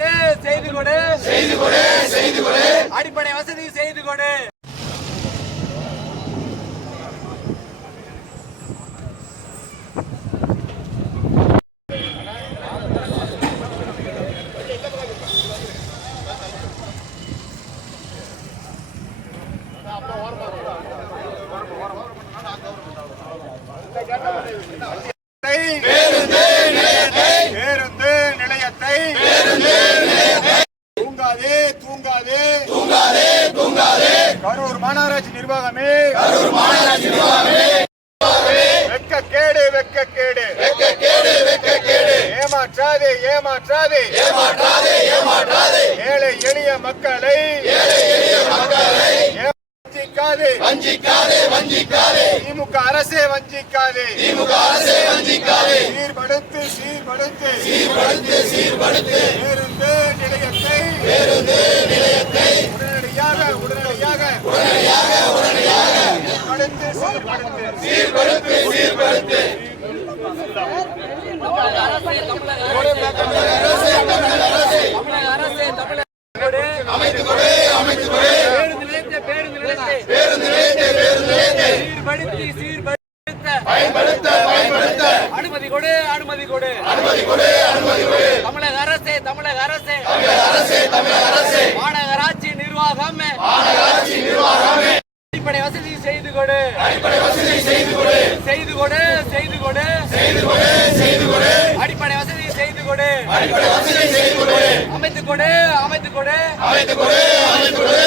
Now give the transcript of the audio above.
கொடு செய்து கொடு. செய்து கொடு செய்து கொடு. அடிப்படை வசதி செய்து கொடு. பேருந்து மாநகராட்சி நிர்வாகமே. கரூர் மாநகராட்சி நிர்வாகமே வெக்க கேடு வெக்க கேடு வெக்க கேடு வெக்க கேடு ஏமாற்றாதே ஏமாற்றாதே. ஏமாற்றாதே ஏமாற்றாதே ஏழை எளிய மக்களை. ஏழை எளிய மக்களை வஞ்சிக்காதே. வஞ்சிக்காதே வஞ்சிக்காதே திமுக அரசே வஞ்சிக்காதே. திமுக அரசே வஞ்சிக்காதே சீர்படுத்து சீர்படுத்து. சீர்படுத்து சீர்படுத்து பேருந்து நிலையத்தை. பேருந்து சீர்படுத்து சீர்படுத்து. அமைத்து கொடு அமைத்து கொடு பேருந்து நிலையத்தை பேருந்து நிலையத்தை பேருந்து நிலையத்தை பேருந்து நிலையத்தை சீர்படுத்தி சீர்படுத்த பயன்படுத்த பயன்படுத்த. அனுமதி கொடு அனுமதி கொடு அனுமதி கொடு. அனுமதி கொடு தமிழக அரசே தமிழக அரசே தமிழக அரசே தமிழக அரசே மாநகராட்சி நிர்வாகம் மாநகராட்சி நிர்வாகம் அடிப்படை வசதி செய்து கொடு. அடிப்படை வசதி செய்து கொடு. செய்து கொடு செய்து கொடு. செய்து கொடு செய்து கொடு. அடிப்படை வசதி செய்து கொடு. அடிப்படை வசதி செய்து கொடு. அமைத்து கொடு அமைத்து கொடு. அமைத்து கொடு அமைத்து கொடு.